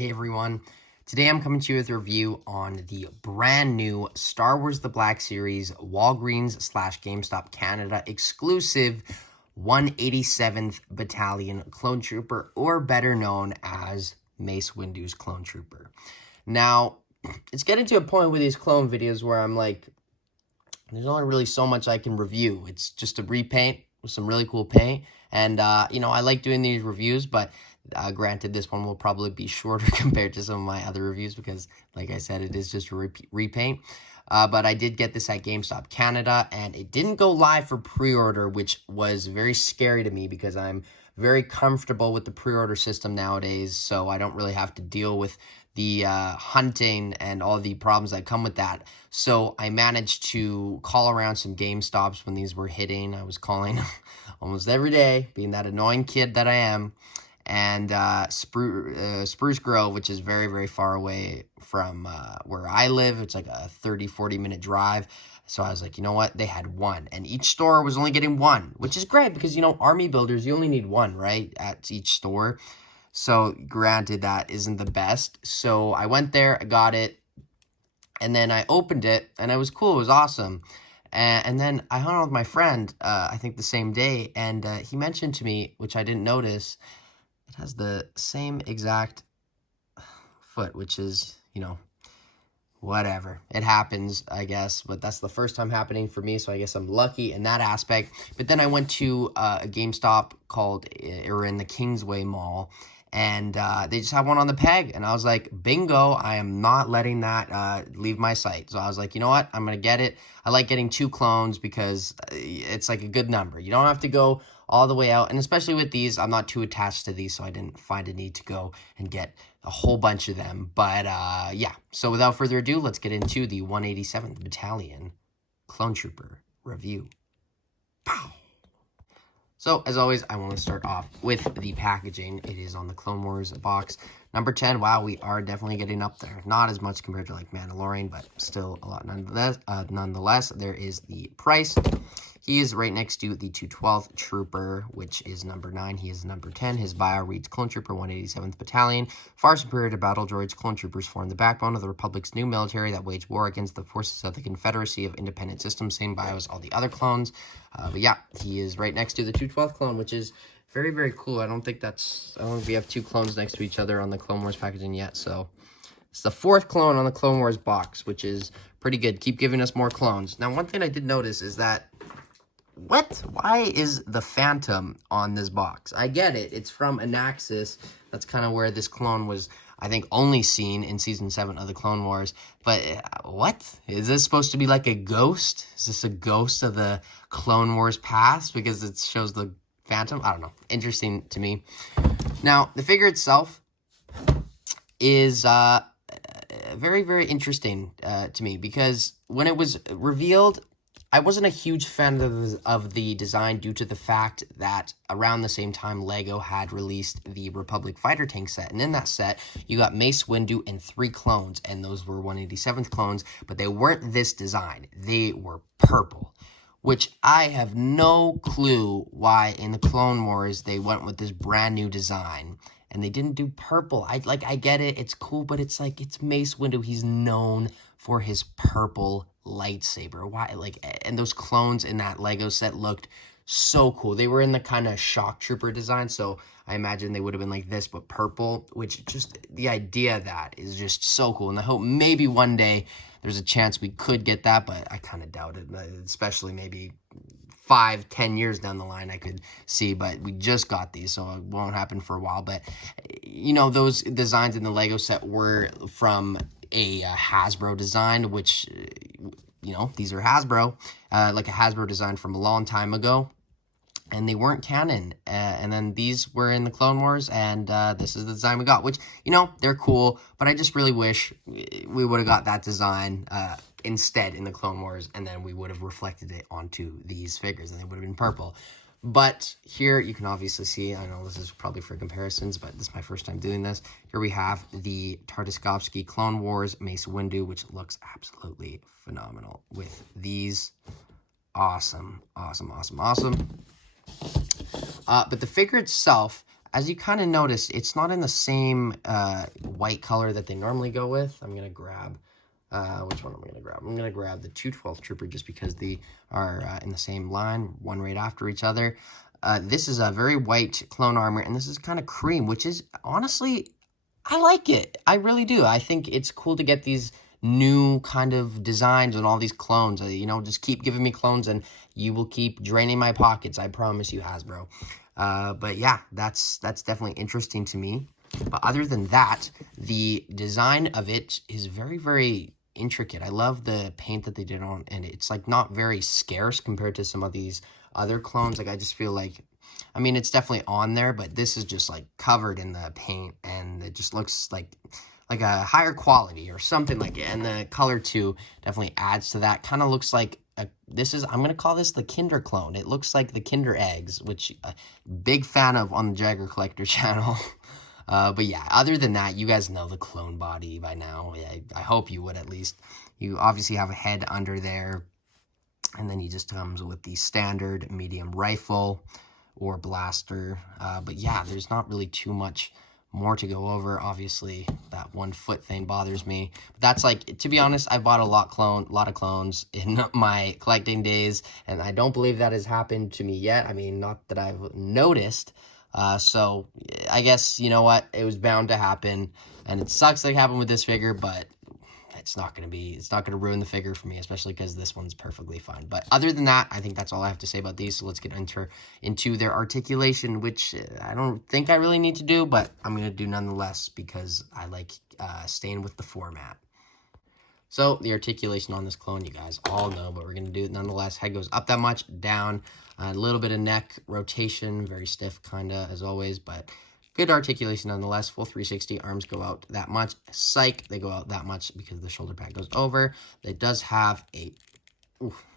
Hey everyone, today I'm coming to you with a review on the brand new Star Wars The Black Series Walgreens/GameStop Canada exclusive 187th Battalion Clone Trooper, or better known as Mace Windu's Clone Trooper. Now, it's getting to a point with these clone videos where I'm like, there's only really so much I can review. It's just a repaint with some really cool paint. And, I like doing these reviews, but granted, this one will probably be shorter compared to some of my other reviews because, like I said, it is just a repaint. But I did get this at GameStop Canada, and it didn't go live for pre-order, which was very scary to me because I'm very comfortable with the pre-order system nowadays, so I don't really have to deal with the hunting and all the problems that come with that. So I managed to call around some GameStops when these were hitting. I was calling almost every day, being that annoying kid that I am. And Spruce Grove, which is very, very far away from where I live. It's like a 30-40 minute drive. So I was like, you know what? They had one. And each store was only getting one, which is great because, army builders, you only need one, right, at each store. So granted, that isn't the best. So I went there, I got it, and then I opened it, and it was cool. It was awesome. And then I hung out with my friend, I think the same day, and he mentioned to me, which I didn't notice, it has the same exact foot, which is, whatever. It happens, I guess, but that's the first time happening for me, so I guess I'm lucky in that aspect. But then I went to a GameStop in the Kingsway Mall, and they just have one on the peg, and I was like, bingo, I am not letting that leave my sight. So I was like, you know what, I'm going to get it. I like getting 2 clones because it's like a good number. You don't have to go all the way out, and especially with these, I'm not too attached to these, so I didn't find a need to go and get a whole bunch of them. But yeah, so without further ado, let's get into the 187th Battalion Clone Trooper review. Pow! So, as always, I want to start off with the packaging. It is on the Clone Wars box. Number 10, wow, we are definitely getting up there. Not as much compared to, like, Mandalorian, but still a lot nonetheless. There is the price. He is right next to the 212th Trooper, which is number 9. He is number 10. His bio reads, Clone Trooper 187th Battalion. Far superior to battle droids, Clone Troopers form the backbone of the Republic's new military that wage war against the forces of the Confederacy of Independent Systems. Same bio as all the other clones. But yeah, he is right next to the 212th clone, which is very, very cool. I don't think we have 2 clones next to each other on the Clone Wars packaging yet, so it's the 4th clone on the Clone Wars box, which is pretty good. Keep giving us more clones. Now, one thing I did notice is that why is the Phantom on this box? I get it. It's from Anaxis. That's kind of where this clone was, I think, only seen in Season 7 of the Clone Wars. But what? Is this supposed to be like a ghost? Is this a ghost of the Clone Wars past? Because it shows the Phantom? I don't know. Interesting to me. Now, the figure itself is very, very interesting to me. Because when it was revealed, I wasn't a huge fan of the design due to the fact that around the same time LEGO had released the Republic Fighter Tank set. And in that set, you got Mace Windu and 3 clones, and those were 187th clones, but they weren't this design. They were purple, which I have no clue why in the Clone Wars they went with this brand new design. And they didn't do purple. I get it. It's cool, but it's like, it's Mace Windu. He's known for his purple lightsaber. Why? And those clones in that Lego set looked so cool. They were in the kind of shock trooper design, so I imagine they would have been like this, but purple, which just, the idea of that is just so cool. And I hope maybe one day there's a chance we could get that, but I kind of doubt it, especially maybe 5-10 years down the line I could see, but we just got these, so it won't happen for a while. But those designs in the Lego set were from a Hasbro design, which these are Hasbro, like a Hasbro design from a long time ago, and they weren't canon. And then these were in the Clone Wars, and this is the design we got, which, they're cool, but I just really wish we would have got that design instead in the Clone Wars, and then we would have reflected it onto these figures, and they would have been purple. But here you can obviously see, I know this is probably for comparisons, but this is my first time doing this. Here we have the Tartakovsky Clone Wars Mace Windu, which looks absolutely phenomenal with these. Awesome. But the figure itself, as you kind of notice, it's not in the same white color that they normally go with. I'm going to grab, which one am I going to grab? I'm going to grab the 212th Trooper just because they are in the same line, one right after each other. This is a very white clone armor, and this is kind of cream, which is, honestly, I like it. I really do. I think it's cool to get these new kind of designs and all these clones. You know, just keep giving me clones, and you will keep draining my pockets. I promise you, Hasbro. But yeah, that's definitely interesting to me. But other than that, the design of it is very, very intricate. I love the paint that they did on, and it's like not very scarce compared to some of these other clones. Like, I just feel like, I mean, it's definitely on there, but this is just like covered in the paint, and it just looks like a higher quality or something like it. And the color too definitely adds to that. Kind of looks like I'm going to call this the Kinder clone. It looks like the Kinder eggs, which big fan of on the Jagger Collector channel. But yeah, other than that, you guys know the clone body by now. I hope you would at least. You obviously have a head under there, and then he just comes with the standard medium rifle or blaster. But yeah, there's not really too much more to go over. Obviously, that 1 foot thing bothers me. But that's like, to be honest, I bought a lot of clones in my collecting days, and I don't believe that has happened to me yet. I mean, not that I've noticed. So I guess, you know what, it was bound to happen, and it sucks that it happened with this figure, but it's not going to ruin the figure for me, especially because this one's perfectly fine. But other than that, I think that's all I have to say about these. So let's get into their articulation, which I don't think I really need to do, but I'm going to do nonetheless because I like staying with the format. So the articulation on this clone, you guys all know, but we're going to do it nonetheless. Head goes up that much, down, a little bit of neck rotation, very stiff kind of as always, but good articulation nonetheless. Full 360, arms go out that much. Psych, they go out that much because the shoulder pad goes over. It does have a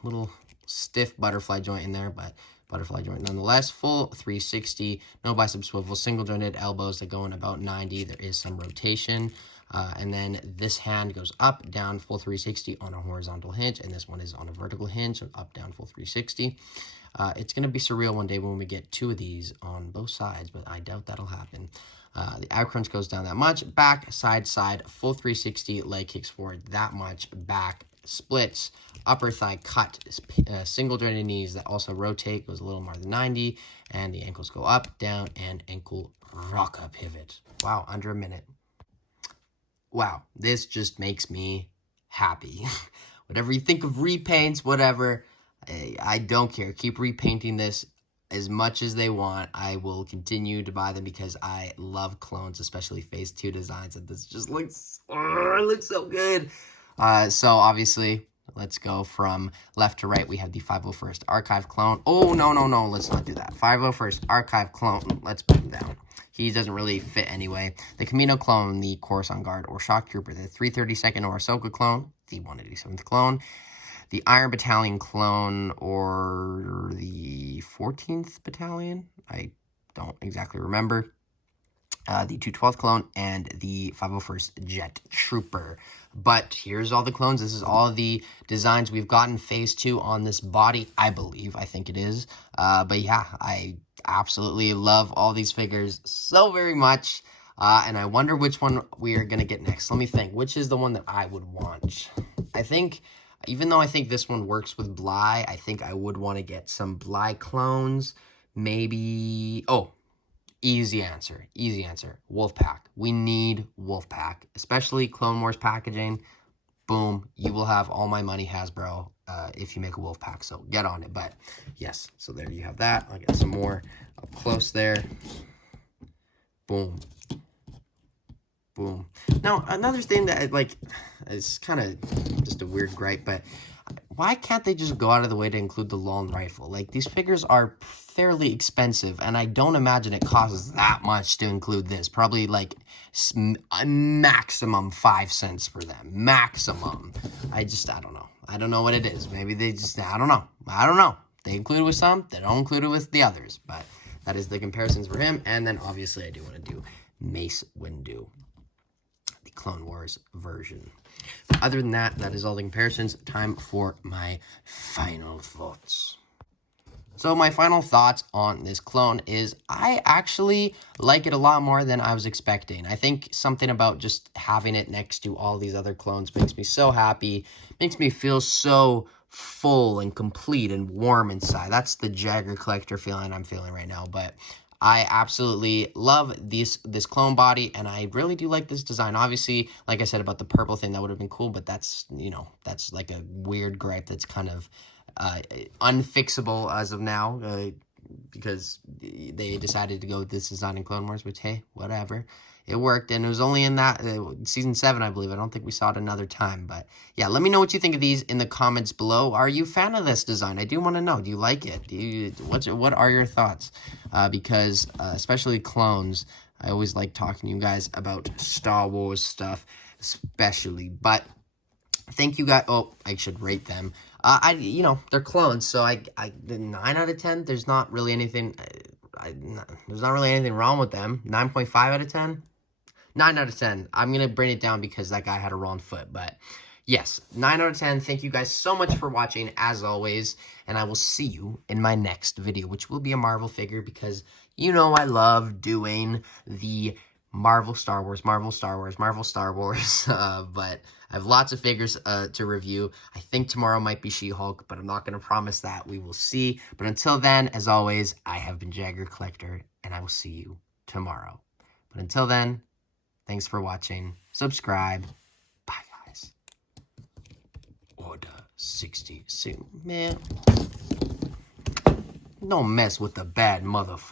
little stiff butterfly joint in there, but butterfly joint nonetheless. Full 360, no bicep swivel, single jointed elbows that go in about 90. There is some rotation. And then this hand goes up, down, full 360 on a horizontal hinge, and this one is on a vertical hinge, so up, down, full 360. It's going to be surreal one day when we get 2 of these on both sides, but I doubt that'll happen. The ab crunch goes down that much, back, side, full 360, leg kicks forward that much, back, splits, upper thigh cut, single jointed knees that also rotate, goes a little more than 90, and the ankles go up, down, and ankle rocker pivot. Wow, under a minute. Wow, this just makes me happy. Whatever you think of repaints, whatever, I don't care. Keep repainting this as much as they want. I will continue to buy them because I love clones, especially Phase 2 designs, and this just looks so good. So obviously, let's go from left to right. We have the 501st Archive clone. Oh, no, let's not do that. 501st Archive clone. Let's put him down. He doesn't really fit anyway. The Camino clone, the Coruscant Guard or Shock Trooper, the 332nd or Ahsoka clone, the 187th clone, the Iron Battalion clone or the 14th Battalion, I don't exactly remember, the 212th clone, and the 501st Jet Trooper. But here's all the clones. This is all the designs we've gotten Phase 2 on this body, I think it is. But yeah, I absolutely love all these figures so very much. And I wonder which one we are going to get next. Let me think. Which is the one that I would want? I think, even though I think this one works with Bly, I think I would want to get some Bly clones. Maybe, easy answer. Wolfpack. We need Wolfpack, especially Clone Wars packaging. Boom. You will have all my money, Hasbro, if you make a Wolfpack. So get on it. But yes, so there you have that. I'll get some more up close there. Boom. Now, another thing that, is kind of just a weird gripe, but why can't they just go out of the way to include the long rifle? Like, these figures are fairly expensive, and I don't imagine it costs that much to include this. Probably, a maximum 5 cents for them. Maximum. I don't know. I don't know what it is. Maybe they just, I don't know. They include it with some, they don't include it with the others. But that is the comparisons for him. And then, obviously, I do want to do Mace Windu, the Clone Wars version. Other than that, that is all the comparisons. Time for my final thoughts. So my final thoughts on this clone is I actually like it a lot more than I was expecting. I think something about just having it next to all these other clones makes me so happy, makes me feel so full and complete and warm inside. That's the Jagger Collector feeling I'm feeling right now, but I absolutely love this clone body, and I really do like this design. Obviously, like I said about the purple thing, that would have been cool, but that's, you know, that's like a weird gripe that's kind of unfixable as of now, because they decided to go with this design in Clone Wars, which, hey, whatever. It worked, and it was only in that season 7, I believe. I don't think we saw it another time, but yeah, let me know what you think of these in the comments below. Are you a fan of this design? I do want to know. Do you like it? What are your thoughts? Because especially clones, I always like talking to you guys about Star Wars stuff, especially. But thank you guys. Oh, I should rate them. You know, they're clones, so the 9 out of 10. There's not really anything. There's not really anything wrong with them. 9.5 out of 10. 9 out of 10. I'm going to bring it down because that guy had a wrong foot. But yes, 9 out of 10. Thank you guys so much for watching, as always. And I will see you in my next video, which will be a Marvel figure because, you know, I love doing the Marvel Star Wars, Marvel Star Wars, Marvel Star Wars. But I have lots of figures to review. I think tomorrow might be She-Hulk, but I'm not going to promise that. We will see. But until then, as always, I have been Jagger Collector, and I will see you tomorrow. But until then, thanks for watching. Subscribe. Bye, guys. Order 66. Man, don't mess with the bad motherfucker.